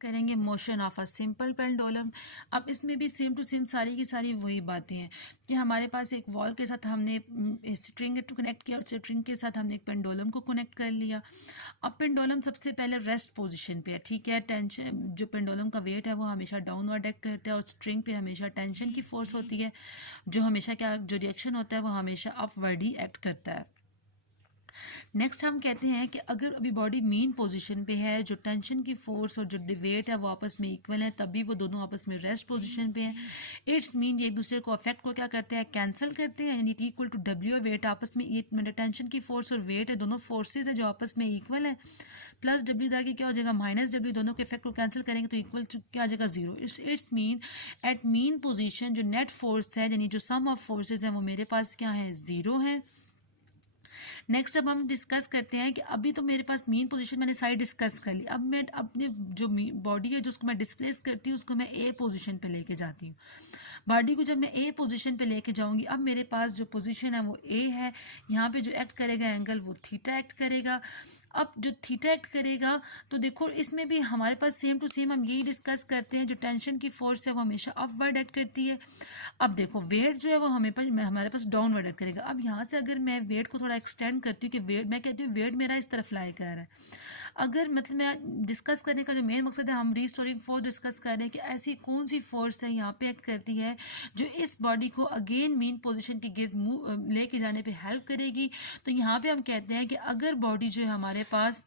करेंगे motion of a simple pendulum. अब इसमें भी सेम टू सेम सारी की सारी वही बातें हैं कि हमारे पास एक वॉल के साथ हमने स्ट्रिंग कनेक्ट किया और स्ट्रिंग के साथ हमने एक पेंडुलम को कनेक्ट कर लिया। अब पेंडुलम सबसे पहले रेस्ट पोजीशन पे है, ठीक है। टेंशन जो पेंडुलम का वेट है वो हमेशा डाउनवर्ड एक्ट करता है और स्ट्रिंग पे हमेशा टेंशन की फोर्स होती है, जो हमेशा क्या जो रिएक्शन होता है वो हमेशा अपवर्ड ही एक्ट करता है। नेक्स्ट हम कहते हैं कि अगर अभी बॉडी मीन पोजीशन पे है, जो टेंशन की फोर्स और जो वेट है वो आपस में इक्वल है, तभी वो दोनों आपस में रेस्ट पोजीशन पे हैं। इट्स मीन ये एक दूसरे को अफेक्ट को क्या करते हैं, कैंसिल करते हैं, यानी इक्वल टू डब्ल्यू और वेट आपस में, ये मतलब टेंशन की फोर्स और वेट है दोनों फोर्सेज है जो आपस में इक्वल है, प्लस डब्ल्यू था कि क्या हो जाएगा माइनस डब्ल्यू, दोनों के इफेक्ट को कैंसिल करेंगे तो इक्वल टू क्या आ जाएगा zero. It's mean at mean position जो नेट फोर्स है यानी जो सम ऑफ फोर्सेज हैं वो मेरे पास क्या है, जीरो है। नेक्स्ट अब हम डिस्कस करते हैं कि अभी तो मेरे पास मीन पोजीशन मैंने सारी डिस्कस कर ली, अब मैं अपने जो बॉडी है जो उसको मैं डिस्प्लेस करती हूँ उसको मैं ए पोजीशन पे लेके जाती हूँ। बॉडी को जब मैं ए पोजीशन पे लेके जाऊंगी, अब मेरे पास जो पोजीशन है वो ए है, यहाँ पे जो एक्ट करेगा एंगल वो थीटा एक्ट करेगा। अब जो थीटा एक्ट करेगा तो देखो इसमें भी हमारे पास सेम टू सेम हम यही डिस्कस करते हैं, जो टेंशन की फोर्स है वो हमेशा अपवर्ड एक्ट करती है। अब देखो वेट जो है वो हमारे पास डाउनवर्ड एक्ट करेगा। अब यहाँ से अगर मैं वेट को थोड़ा एक्सटेंड करती हूँ कि वेट, मैं कहती हूँ वेट मेरा इस तरफ लाई कर रहा है, अगर मतलब मैं डिस्कस करने का जो मेन मकसद है, हम रीस्टोरिंग फोर्स डिस्कस कर रहे हैं कि ऐसी कौन सी फोर्स है यहाँ पे एक्ट करती है जो इस बॉडी को अगेन मीन पोजीशन की लेके जाने पे हेल्प करेगी। तो यहाँ पे हम कहते हैं कि अगर बॉडी जो है हमारे पास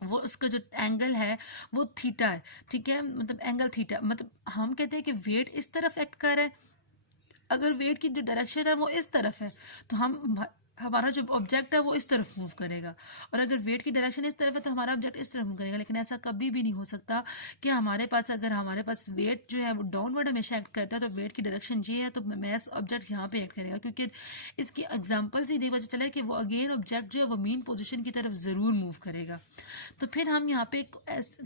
वो उसका जो एंगल है वो थीटा है, ठीक है, मतलब एंगल थीटा, मतलब हम कहते हैं कि वेट इस तरफ एक्ट कर रहा है, अगर वेट की जो डायरेक्शन है वो इस तरफ है तो हमारा जो ऑब्जेक्ट है वो इस तरफ मूव करेगा, और अगर वेट की डायरेक्शन इस तरफ है तो हमारा ऑब्जेक्ट इस तरफ मूव करेगा। लेकिन ऐसा कभी भी नहीं हो सकता कि हमारे पास अगर हमारे पास वेट जो है वो डाउनवर्ड हमेशा एक्ट करता है तो वेट की डायरेक्शन ये है तो मैस ऑब्जेक्ट यहाँ पे एक्ट करेगा, क्योंकि इसकी एग्जाम्पल से ये पता चला है कि वो अगेन ऑब्जेक्ट जो है वो मीन पोजिशन की तरफ ज़रूर मूव करेगा। तो फिर हम यहाँ पे एक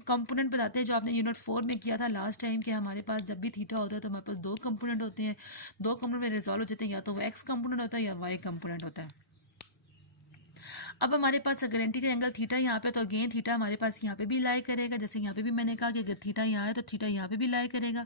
कंपोनेंट बताते हैं जो आपने यूनिट 4 में किया था लास्ट टाइम, कि हमारे पास जब भी थीटा होता है तो हमारे पास दो कंपोनेंट होते हैं, दो कंपोनेंट में रिजॉल्व हो जाते हैं, या तो वो एक्स कंपोनेंट होता है या वाई कंपोनेंट होता है। अब हमारे पास अगर एंटी एंगल थीटा यहाँ पे तो अगेन थीटा हमारे पास यहाँ पे भी लाई करेगा, जैसे यहाँ पे भी मैंने कहा कि अगर थीटा यहाँ है तो थीटा यहाँ पे भी लाई करेगा।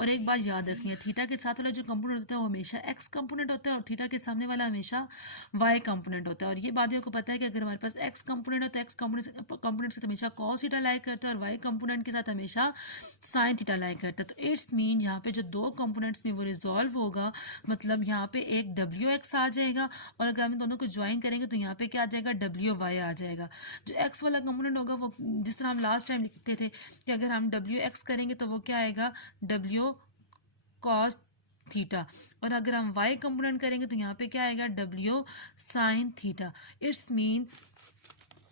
और एक बात याद रखनी है, थीटा के साथ वाला जो कंपोनेंट होता है वो हमेशा एक्स कंपोनेंट होता है और थीटा के सामने वाला हमेशा वाई कंपोनेंट होता है। और ये बात को पता है कि अगर हमारे पास एक्स कंपोनेंट है तो एक्स कंपोनेंट के साथ हमेशा कॉस थीटा लाई करता है और वाई कंपोनेंट के साथ हमेशा साइन थीटा लाई करता है। तो इट्स मीन यहाँ पे जो दो कंपोनेंट्स में वो रिजॉल्व होगा, मतलब यहाँ पे एक डब्ल्यू एक्स आ जाएगा और अगर हम दोनों को ज्वाइन करेंगे तो यहाँ पे क्या आ जाएगा, डब्ल्यू वाई आ जाएगा। जो एक्स वाला कंपोनेंट होगा वो जिस तरह हम लास्ट टाइम लिखते थे कि अगर हम डब्ल्यू एक्स करेंगे तो वो क्या आएगा, डब्ल्यू कॉस थीटा, और अगर हम वाई कंपोनेंट करेंगे तो यहाँ पे क्या आएगा, W sine theta. It's mean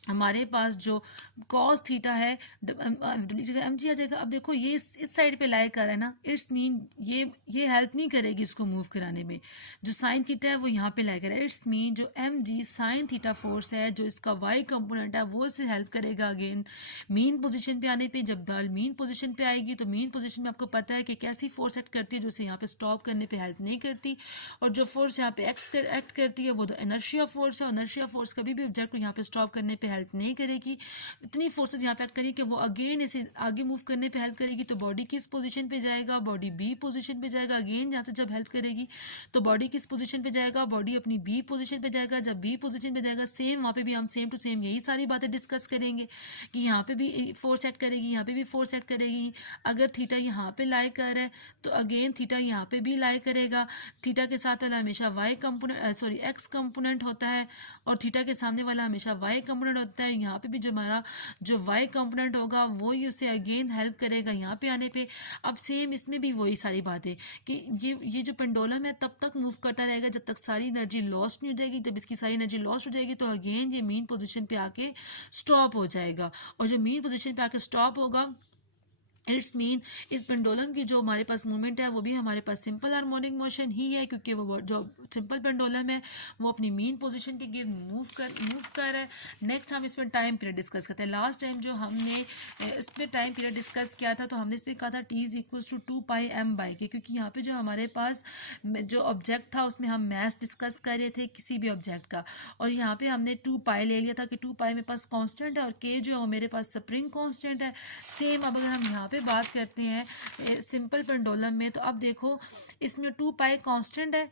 हमारे पास जो कॉस थीटा है एम जी आ जाएगा। अब देखो ये इस साइड पे लाई कर रहा है ना, इट्स मीन ये हेल्प नहीं करेगी इसको मूव कराने में, जो साइन थीटा है वो यहाँ पे लाई कर रहा है। इट्स मीन जो m g sine theta force है जो इसका वाई कंपोनेंट है वो इससे हेल्प करेगा अगेन मीन पोजीशन पे आने पे। जब बॉल मीन पोजीशन पे आएगी तो मीन पोजीशन में आपको पता है कि कैसी फोर्स एक्ट करती है जो इसे यहाँ पे स्टॉप करने पे हेल्प नहीं करती, और जो फोर्स यहाँ पे एक्ट करती है वो तो इनर्शिया फोर्स है। इनर्शिया फोर्स कभी भी ऑब्जेक्ट को यहाँ पे स्टॉप करने पे हेल्प नहीं करेगी, इतनी फोर्सेज यहाँ पे एक्ट करेगी कि वो अगेन इसे आगे मूव करने पे हेल्प करेगी। तो बॉडी किस पोजीशन पे जाएगा, बॉडी बी पोजीशन पे जाएगा। अगेन यहाँ से जब हेल्प करेगी तो बॉडी किस पोजीशन पे जाएगा, बॉडी अपनी बी पोजीशन पे जाएगा। जब बी पोजीशन पे जाएगा सेम वहाँ पे भी हम सेम टू सेम यही सारी बातें डिस्कस करेंगे कि यहाँ पे भी फोर्स एक्ट करेगी, यहाँ पे भी फोर्स एक्ट करेगी। अगर थीटा यहाँ पे लाई कर है तो अगेन थीटा यहाँ पे भी लाई करेगा। थीटा के साथ वाला हमेशा वाई कंपोनेंट एक्स कंपोनेंट होता है और थीटा के सामने वाला हमेशा वाई कंपोनेंट होता है। यहाँ पे भी जो हमारा जो वाई कंपोनेंट होगा वो ही उसे अगेन हेल्प करेगा यहाँ पे आने पे। अब सेम इसमें भी वही सारी बातें कि ये जो पेंडुलम है तब तक मूव करता रहेगा जब तक सारी एनर्जी लॉस्ट नहीं हो जाएगी। जब इसकी सारी एनर्जी लॉस्ट हो जाएगी तो अगेन ये मीन पोजीशन पे आके स्टॉप हो जाएगा, और जो मीन पोजीशन पे आके स्टॉप होगा इट्स मीन इस पेंडुलम की जो हमारे पास मूवमेंट है वो भी हमारे पास सिंपल हार्मोनिक मोशन ही है, क्योंकि वो जो सिंपल पेंडुलम है वो अपनी मीन पोजीशन के गिर्द मूव कर रहा है। नेक्स्ट हम इसमें टाइम पीरियड डिस्कस करते हैं। लास्ट टाइम जो हमने इसमें टाइम पीरियड डिस्कस किया था तो हमने इसमें कहा था T is equal to 2πm/k, क्योंकि यहाँ पे जो हमारे पास जो ऑब्जेक्ट था उसमें हम मैथ डिस्कस कर रहे थे किसी भी ऑब्जेक्ट का, और यहाँ पे हमने 2π ले लिया था कि 2π मेरे पास कांस्टेंट है और k जो है वो मेरे पास स्प्रिंग कांस्टेंट है। सेम अब अगर हम यहाँ पे बात करते हैं सिंपल पेंडुलम में, तो अब देखो इसमें 2π कांस्टेंट है।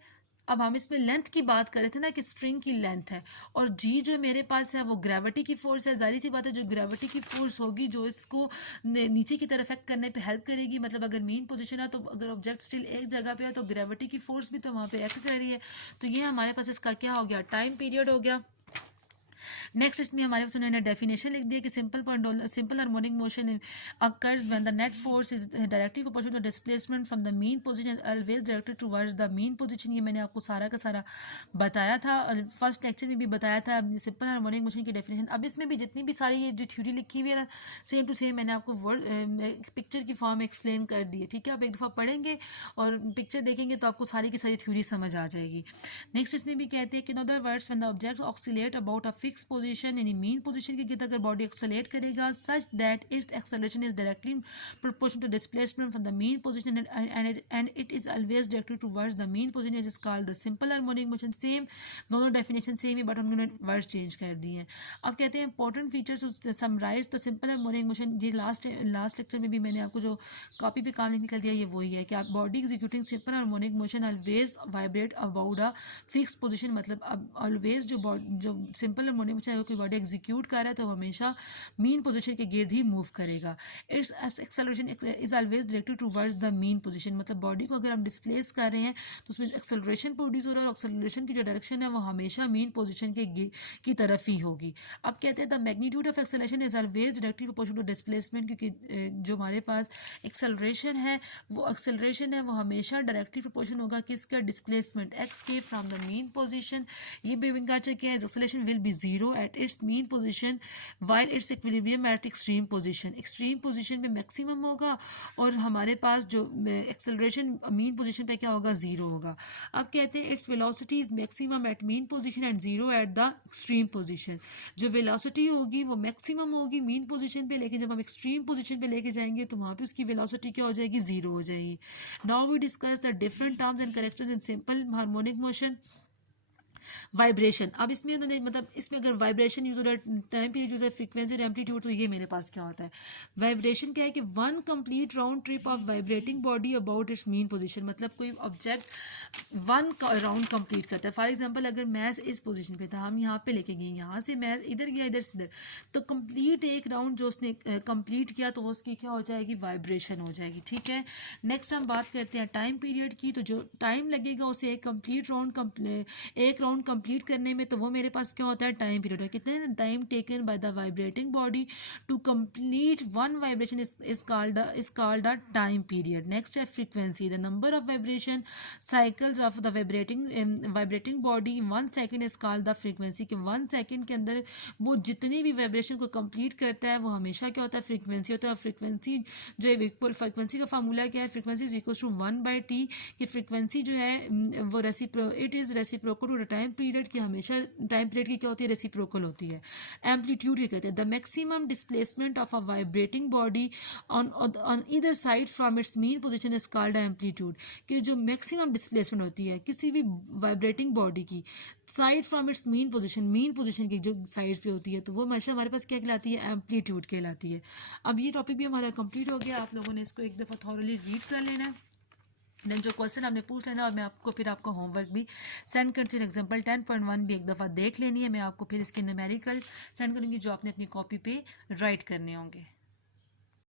अब हम इसमें लेंथ की बात कर रहे थे ना कि स्ट्रिंग की लेंथ है, और जी जो मेरे पास है वो ग्रेविटी की फोर्स है। जाहिर सी बात है जो ग्रेविटी की फोर्स होगी जो इसको नीचे की तरफ एक्ट करने पे हेल्प करेगी, मतलब अगर मेन पोजीशन है तो अगर ऑब्जेक्ट स्टिल एक जगह पे है तो ग्रेविटी की फोर्स भी तो वहाँ पे एक्ट कर रही है। तो ये हमारे पास इसका क्या हो गया, टाइम पीरियड हो गया। नेक्स्ट इसमें हमारे पास उन्होंने डेफिनेशन लिख दिया कि simple harmonic motion occurs when the net force is directly proportional to displacement from the mean position always directed towards the mean position. ये मैंने आपको सारा का सारा बताया था, फर्स्ट लेक्चर में भी बताया था सिंपल हार्मोनिक मोशन की डेफिनेशन। अब इसमें भी जितनी भी सारी ये जो थ्योरी लिखी हुई है ना सेम टू सेम मैंने आपको वर्ड पिक्चर की फॉर्म में एक्सप्लेन कर दी है। ठीक है, आप एक दफ़ा पढ़ेंगे और पिक्चर देखेंगे तो आपको सारी की सारी थ्योरी समझ आ जाएगी। नेक्स्ट इसमें भी कहते हैं कि in other words when the object oscillate about a fix position यानी मीन पोजीशन के गिर्द अगर बॉडी एक्सेलरेट करेगा such that its acceleration is directly proportional to displacement from the mean position and it is always directed towards the mean position is called the simple harmonic motion. Same दोनों definition same है but उन्होंने words change कर दिए हैं। अब कहते हैं important features to summarise the simple harmonic motion. जी लास्ट लेक्चर में भी मैंने आपको जो कॉपी पे काम निकल दिया ये वही है कि आप body executing simple harmonic motion always vibrate about a fix position, मतलब अब ऑलवेज जो सिंपल हार्मोनिक मोशन है कोई बॉडी एग्जीक्यूट कर रहा है तो हमेशा मीन पोजीशन के गिर्द ही मूव करेगा। It's acceleration is always directed towards the mean position, मतलब बॉडी को अगर हम डिस्प्लेस कर रहे हैं तो उसमें एक्सेलरेशन प्रोड्यूस हो रहा है और एक्सेलरेशन की जो डायरेक्शन है वो हमेशा मीन पोजीशन की तरफ ही होगी। अब कहते हैं the magnitude of acceleration is always directly proportional to displacement, क्योंकि जो हमारे पास एक्सेलरेशन है वो हमेशा डायरेक्टली प्रोपोर्शनल होगा किसका, डिस्प्लेसमेंट एक्स के फ्रॉम द मीन पोजीशन। ये भी कहा क्या है, acceleration will be zero at its mean position while it's equilibrium at extreme position. Extreme position पे मैक्सिमम होगा और हमारे पास जो एक्सेलरेशन मीन पोजीशन पे क्या होगा, जीरो होगा। अब कहते हैं its velocity is maximum at mean position and zero at the extreme position. जो वेलोसिटी होगी वो मैक्सिमम होगी मीन पोजीशन पे, लेकिन जब हम एक्सट्रीम पोजीशन पे लेके जाएंगे तो वहाँ पे उसकी वेलोसिटी क्या हो जाएगी, जीरो हो जाएगी। Now we discuss the different terms and characters in simple harmonic motion. Vibration, अब इसमें उन्होंने मतलब इसमें अगर वाइब्रेशन यूज हो रहा है, टाइम पीरियड यूज है, फ्रीक्वेंसी और एम्पलीट्यूड, तो ये मेरे पास क्या होता है, वाइब्रेशन क्या है कि one complete round trip of vibrating body about it's mean position, मतलब कोई ऑब्जेक्ट वन राउंड कंप्लीट करता है। फॉर एग्जांपल अगर मैच इस पोजीशन पे था, हम यहाँ पे लेके गए, यहाँ से मैच इधर गया, इधर से इधर, तो कंप्लीट एक राउंड जो उसने कंप्लीट किया तो उसकी क्या हो जाएगी, वाइब्रेशन हो जाएगी। ठीक है, नेक्स्ट हम बात करते हैं टाइम पीरियड की। तो जो टाइम लगेगा उसे एक राउंड कंप्लीट करने में, तो वो मेरे पास क्या होता है, टाइम पीरियड है। कितने time taken by the vibrating body to complete one vibration is called the time period. Next है frequency, the number of vibration cycles of the vibrating body 1 second is called the frequency, कि 1 second के अंदर वो जितनी भी vibration को complete करता है वो हमेशा क्या होता है, फ्रीक्वेंसी होता है। और फ्रीक्वेंसी जो है इक्वल, फ्रीक्वेंसी का फार्मूला क्या है, frequency is equal to 1/t, कि फ्रीक्वेंसी जो है वो it is reciprocal to the time period, की हमेशा टाइम पीरियड की क्या होती है, रेसिप्रोकल होती है। एम्पलीट्यूड कहते हैं the maximum displacement of a vibrating body on either side from its mean position is called amplitude, कि जो मैक्सिमम डिस्प्लेसमेंट होती है किसी भी वाइब्रेटिंग बॉडी की side from its mean position की जो साइड पे होती है, तो वो हमेशा हमारे पास क्या कहलाती है, एम्पलीट्यूड कहलाती है। अब ये टॉपिक भी हमारा कंप्लीट हो गया, आप लोगों ने इसको एक दफ़ा थॉरली रीड कर लेना है, देन जो क्वेश्चन आपने पूछ लेना, और मैं आपको फिर आपका होमवर्क भी सेंड करती हूँ। एग्जाम्पल 10.1 भी एक दफ़ा देख लेनी है, मैं आपको फिर इसके न्यूमेरिकल सेंड करूँगी जो आपने अपनी कॉपी पे राइट करने होंगे।